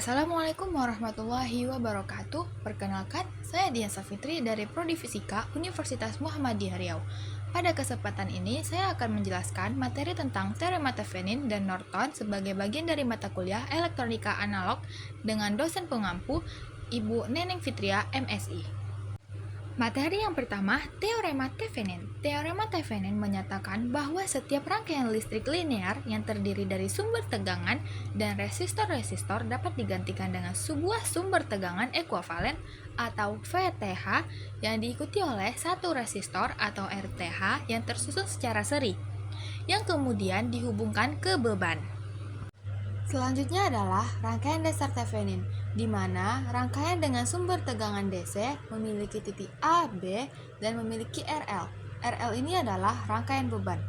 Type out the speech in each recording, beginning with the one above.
Assalamualaikum warahmatullahi wabarakatuh. Perkenalkan, saya Dian Safitri dari Prodi Fisika Universitas Muhammadiyah Riau. Pada kesempatan ini, saya akan menjelaskan materi tentang teorema Thevenin dan Norton sebagai bagian dari mata kuliah Elektronika Analog dengan dosen pengampu Ibu Neneng Fitria, MSI. Materi yang pertama, teorema Thevenin. Teorema Thevenin menyatakan bahwa setiap rangkaian listrik linear yang terdiri dari sumber tegangan dan resistor-resistor dapat digantikan dengan sebuah sumber tegangan ekuivalen atau VTH yang diikuti oleh satu resistor atau RTH yang tersusun secara seri, yang kemudian dihubungkan ke beban. Selanjutnya adalah rangkaian dasar Thevenin, di mana rangkaian dengan sumber tegangan DC memiliki titik A, B, dan memiliki RL. RL ini adalah rangkaian beban.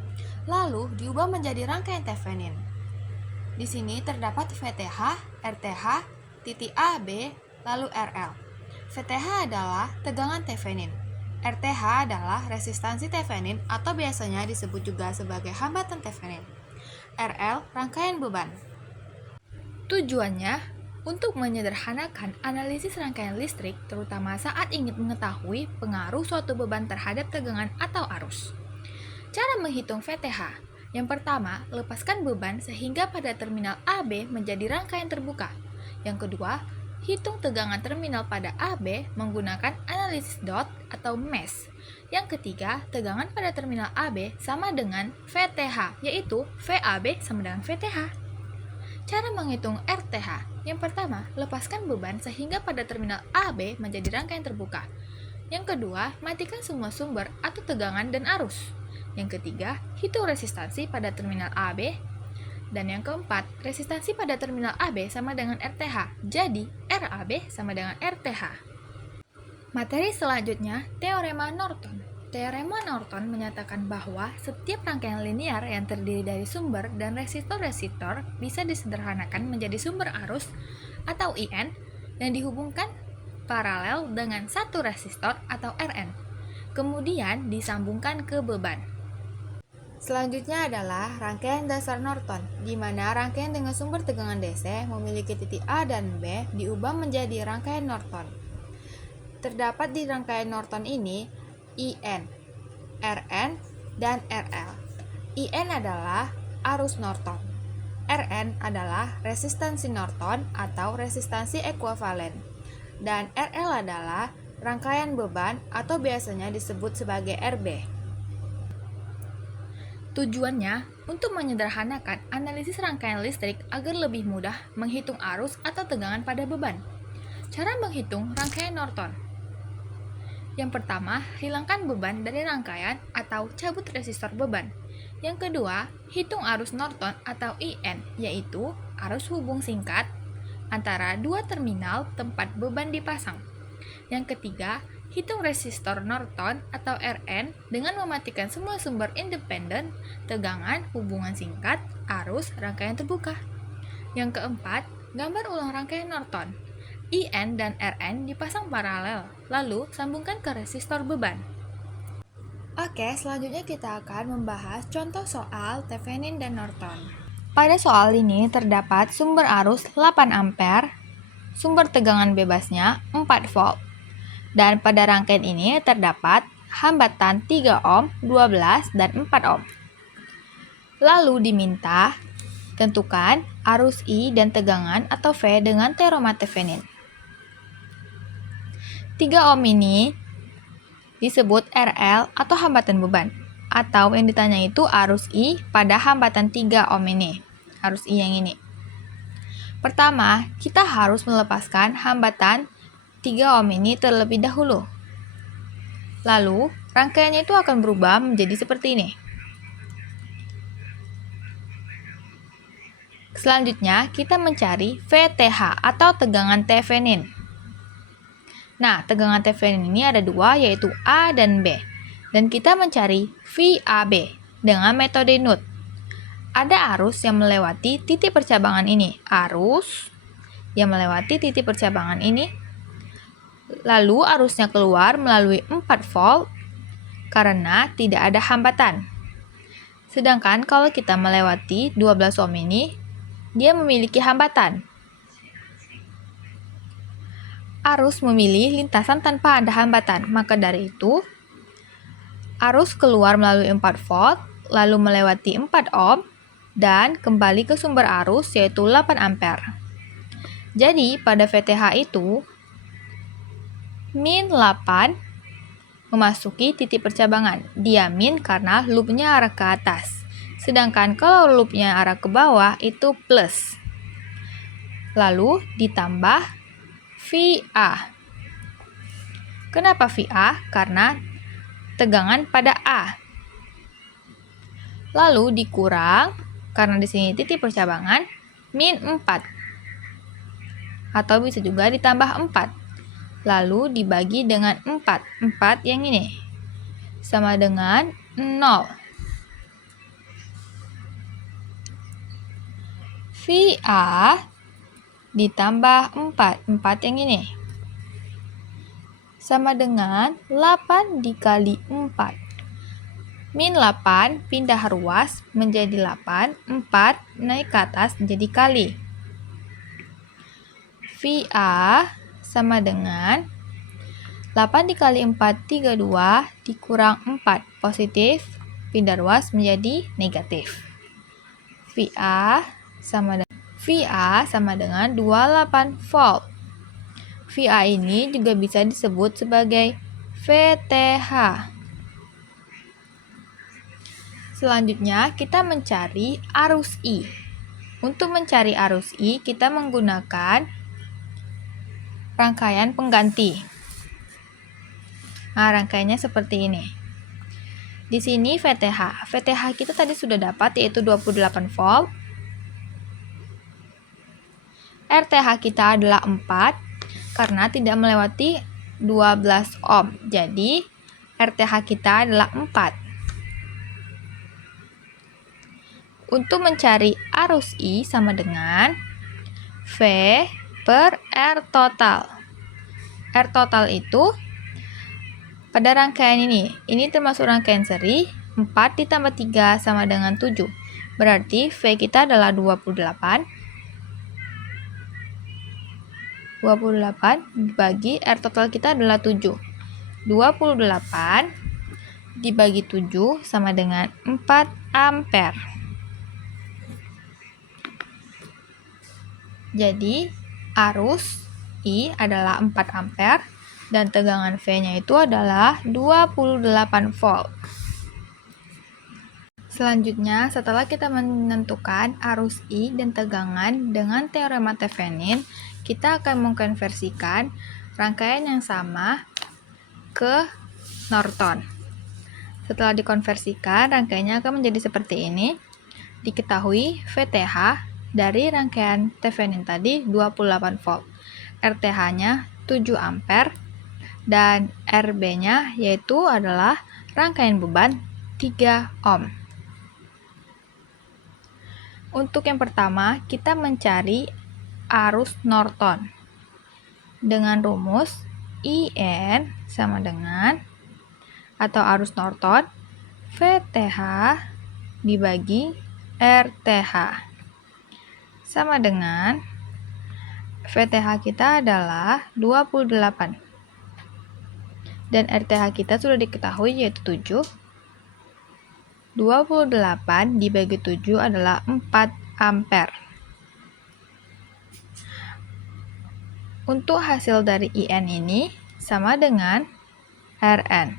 Lalu diubah menjadi rangkaian Thevenin. Di sini terdapat VTH, RTH, titik A, B, lalu RL. VTH adalah tegangan Thevenin. RTH adalah resistansi Thevenin atau biasanya disebut juga sebagai hambatan Thevenin. RL, rangkaian beban. Tujuannya untuk menyederhanakan analisis rangkaian listrik, terutama saat ingin mengetahui pengaruh suatu beban terhadap tegangan atau arus. Cara menghitung VTH. Yang pertama, lepaskan beban sehingga pada terminal AB menjadi rangkaian terbuka. Yang kedua, hitung tegangan terminal pada AB menggunakan analisis dot atau mesh. Yang ketiga, tegangan pada terminal AB sama dengan VTH, yaitu VAB sama dengan VTH. Cara menghitung RTH. Yang pertama, lepaskan beban sehingga pada terminal AB menjadi rangkaian terbuka. Yang kedua, matikan semua sumber atau tegangan dan arus. Yang ketiga, hitung resistansi pada terminal AB. Dan yang keempat, resistansi pada terminal AB sama dengan RTH. Jadi, RAB sama dengan RTH. Materi selanjutnya, teorema Norton. Teorema Norton menyatakan bahwa setiap rangkaian linear yang terdiri dari sumber dan resistor-resistor bisa disederhanakan menjadi sumber arus atau IN yang dihubungkan paralel dengan satu resistor atau RN, kemudian disambungkan ke beban. Selanjutnya adalah rangkaian dasar Norton, di mana rangkaian dengan sumber tegangan DC memiliki titik A dan B diubah menjadi rangkaian Norton. Terdapat di rangkaian Norton ini IN, RN, dan RL. IN adalah arus Norton. RN adalah resistansi Norton atau resistansi ekuivalen. Dan RL adalah rangkaian beban atau biasanya disebut sebagai RB. Tujuannya untuk menyederhanakan analisis rangkaian listrik agar lebih mudah menghitung arus atau tegangan pada beban. Cara menghitung rangkaian Norton. Yang pertama, hilangkan beban dari rangkaian atau cabut resistor beban. Yang kedua, hitung arus Norton atau IN, yaitu arus hubung singkat antara dua terminal tempat beban dipasang. Yang ketiga, hitung resistor Norton atau RN dengan mematikan semua sumber independen, tegangan, hubungan singkat, arus, rangkaian terbuka. Yang keempat, gambar ulang rangkaian Norton. IN dan RN dipasang paralel, lalu sambungkan ke resistor beban. Oke, selanjutnya kita akan membahas contoh soal Thevenin dan Norton. Pada soal ini terdapat sumber arus 8 ampere, sumber tegangan bebasnya 4 volt. Dan pada rangkaian ini terdapat hambatan 3 ohm, 12, dan 4 ohm. Lalu diminta tentukan arus I dan tegangan atau V dengan teorema Thevenin. 3 ohm ini disebut RL atau hambatan beban, atau yang ditanya itu arus I pada hambatan 3 ohm ini, arus I yang ini. Pertama, kita harus melepaskan hambatan 3 ohm ini terlebih dahulu. Lalu, rangkaiannya itu akan berubah menjadi seperti ini. Selanjutnya, kita mencari VTH atau tegangan Thevenin. Nah, tegangan Thevenin ini ada dua, yaitu A dan B. Dan kita mencari VAB dengan metode Nut. Ada arus yang melewati titik percabangan ini. Arus yang melewati titik percabangan ini. Lalu arusnya keluar melalui 4 volt karena tidak ada hambatan. Sedangkan kalau kita melewati 12 ohm ini, dia memiliki hambatan. arus memilih lintasan tanpa ada hambatan. Maka dari itu, arus keluar melalui 4 volt, lalu melewati 4 ohm, dan kembali ke sumber arus yaitu 8 ampere. Jadi, pada VTH itu, min 8 memasuki titik percabangan. Dia min karena loopnya arah ke atas. Sedangkan kalau loopnya arah ke bawah, itu plus. Lalu ditambah VA. Kenapa VA? Karena tegangan pada A. Lalu dikurang, karena di sini titik percabangan, min 4. Atau bisa juga ditambah 4. Lalu dibagi dengan 4. 4 yang ini. Sama dengan 0. VA ditambah 4. 4 yang ini. Sama dengan 8 dikali 4. Min 8 pindah ruas menjadi 8, 4 naik ke atas menjadi kali. VA sama dengan 8 dikali 4, 32, dikurang 4, positif, pindah ruas menjadi negatif. VA sama dengan 28 volt. VA ini juga bisa disebut sebagai VTH. Selanjutnya, kita mencari arus I. Untuk mencari arus I, kita menggunakan rangkaian pengganti. Nah, rangkaiannya seperti ini. Di sini VTH. VTH kita tadi sudah dapat, yaitu 28 volt. RTH kita adalah 4, karena tidak melewati 12 ohm. Jadi, RTH kita adalah 4. Untuk mencari arus I sama dengan V per R total. R total itu pada rangkaian ini termasuk rangkaian seri, 4 ditambah 3 sama dengan 7. Berarti V kita adalah 28. 28 dibagi R total kita adalah 7. 28 dibagi 7 sama dengan 4 ampere. Jadi, arus I adalah 4 ampere dan tegangan V-nya itu adalah 28 volt. Selanjutnya, setelah kita menentukan arus I dan tegangan dengan teorema Thevenin, kita akan mengkonversikan rangkaian yang sama ke Norton. Setelah dikonversikan, rangkaiannya akan menjadi seperti ini. Diketahui VTH dari rangkaian Thevenin tadi 28 volt. RTH-nya 7 ampere dan RB-nya yaitu adalah rangkaian beban 3 ohm. Untuk yang pertama, kita mencari arus Norton dengan rumus IN sama dengan atau arus Norton VTH dibagi RTH sama dengan VTH kita adalah 28 dan RTH kita sudah diketahui yaitu 7. 28 dibagi 7 adalah 4 ampere. Untuk hasil dari IN ini sama dengan RN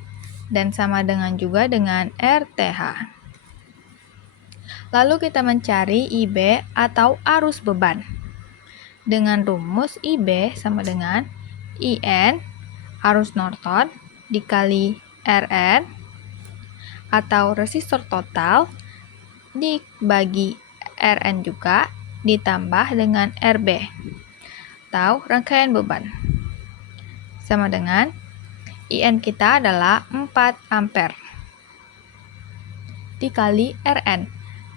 dan sama dengan juga dengan RTH. Lalu kita mencari IB atau arus beban. Dengan rumus IB sama dengan IN arus Norton dikali RN atau resistor total dibagi RN juga ditambah dengan RB atau rangkaian beban sama dengan IN kita adalah 4 ampere dikali RN.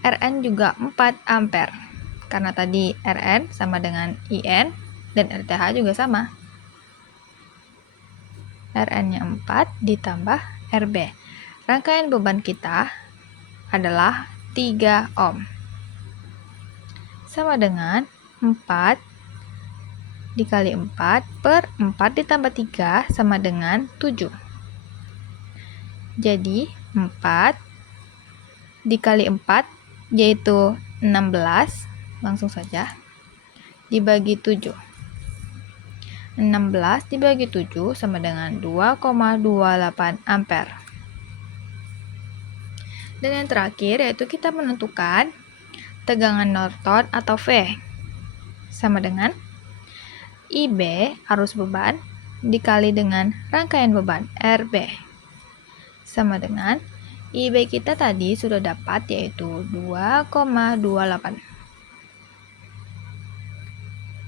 RN juga 4 ampere karena tadi RN sama dengan IN dan RTH juga sama. RN-nya 4 ditambah RB. Rangkaian beban kita adalah 3 ohm. Sama dengan 4 dikali 4 per 4 ditambah 3 sama dengan 7. Jadi 4 dikali 4 yaitu 16, langsung saja, dibagi 7. 16 dibagi 7 sama dengan 2,28 ampere. Dan yang terakhir yaitu kita menentukan tegangan Norton atau V sama dengan IB arus beban dikali dengan rangkaian beban RB sama dengan IB kita tadi sudah dapat yaitu 2,28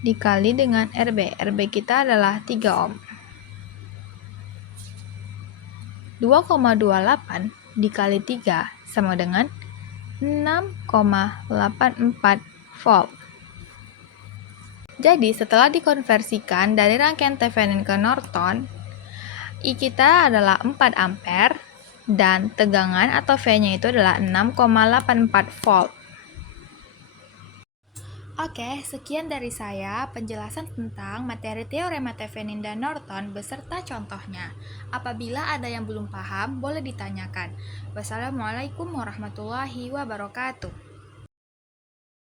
dikali dengan RB. RB kita adalah 3 ohm. 2,28 dikali 3 sama dengan 6,84 volt. Jadi setelah dikonversikan dari rangkaian Thevenin ke Norton, I kita adalah 4 ampere dan tegangan atau V-nya itu adalah 6,84 volt. Oke, sekian dari saya penjelasan tentang materi teorema Thevenin dan Norton beserta contohnya. Apabila ada yang belum paham, boleh ditanyakan. Wassalamualaikum warahmatullahi wabarakatuh.